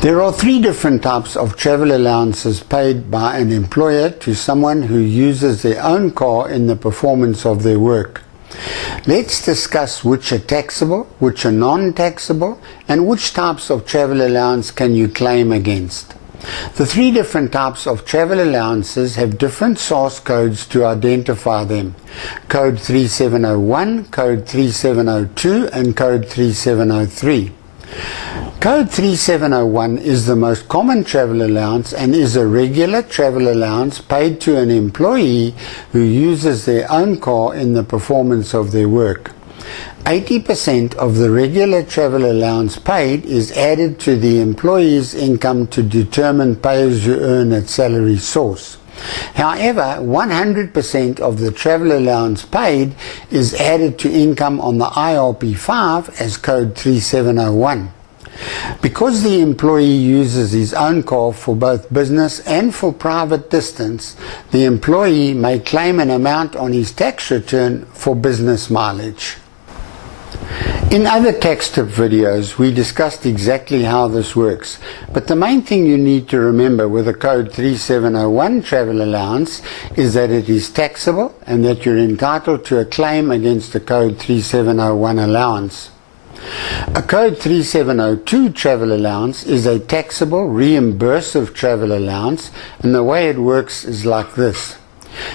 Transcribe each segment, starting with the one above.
There are three different types of travel allowances paid by an employer to someone who uses their own car in the performance of their work. Let's discuss which are taxable, which are non-taxable, and which types of travel allowance can you claim against. The three different types of travel allowances have different source codes to identify them. Code 3701, Code 3702, and Code 3703. Code 3701 is the most common travel allowance and is a regular travel allowance paid to an employee who uses their own car in the performance of their work. 80% of the regular travel allowance paid is added to the employee's income to determine pay-as-you-earn at salary source. However, 100% of the travel allowance paid is added to income on the IRP5 as Code 3701. Because the employee uses his own car for both business and for private distance, the employee may claim an amount on his tax return for business mileage. In other tax tip videos, we discussed exactly how this works, but the main thing you need to remember with a Code 3701 travel allowance is that it is taxable and that you're entitled to a claim against the Code 3701 allowance. A Code 3702 travel allowance is a taxable re-imbursive travel allowance, and the way it works is like this.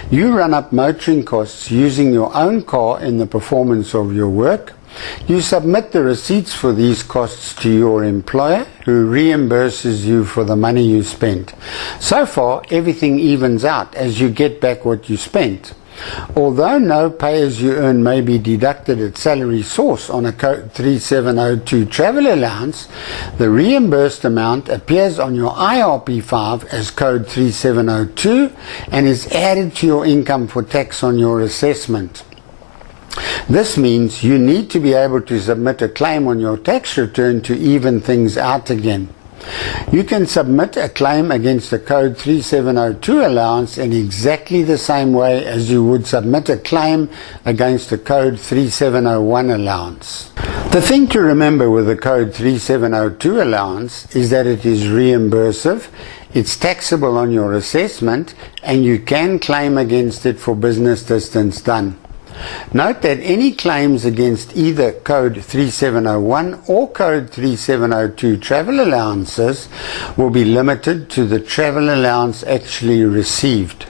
You run up motoring costs using your own car in the performance of your work. You submit the receipts for these costs to your employer, who reimburses you for the money you spent. So far, everything evens out as you get back what you spent. Although no pay-as-you-earn may be deducted at salary source on a Code 3702 travel allowance, the reimbursed amount appears on your IRP5 as Code 3702 and is added to your income for tax on your assessment. This means you need to be able to submit a claim on your tax return to even things out again. You can submit a claim against a Code 3702 allowance in exactly the same way as you would submit a claim against a Code 3701 allowance. The thing to remember with a Code 3702 allowance is that it is reimbursive, it's taxable on your assessment, and you can claim against it for business distance done. Note that any claims against either Code 3701 or Code 3702 travel allowances will be limited to the travel allowance actually received.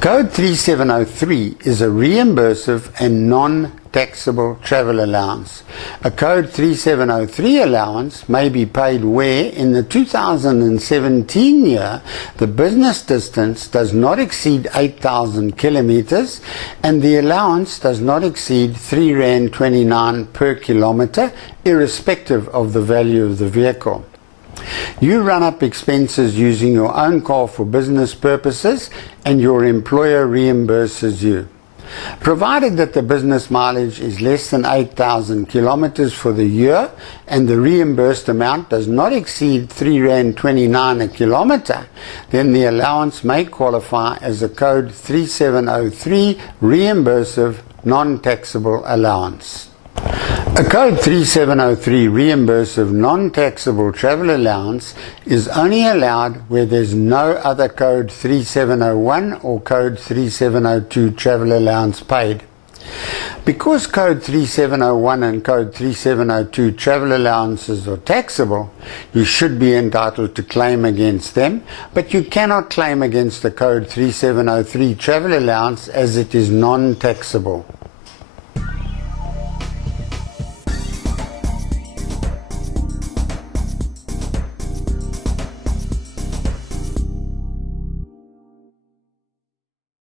Code 3703 is a reimbursive and non-taxable travel allowance. A Code 3703 allowance may be paid where, in the 2017 year, the business distance does not exceed 8,000 kilometers and the allowance does not exceed R3.29 per kilometer, irrespective of the value of the vehicle. You run up expenses using your own car for business purposes and your employer reimburses you. Provided that the business mileage is less than 8,000 kilometers for the year and the reimbursed amount does not exceed R3.29 a kilometer, then the allowance may qualify as a Code 3703 reimbursive non-taxable allowance. A Code 3703 reimbursive non-taxable travel allowance is only allowed where there's no other Code 3701 or Code 3702 travel allowance paid. Because Code 3701 and Code 3702 travel allowances are taxable, you should be entitled to claim against them, but you cannot claim against the Code 3703 travel allowance as it is non-taxable.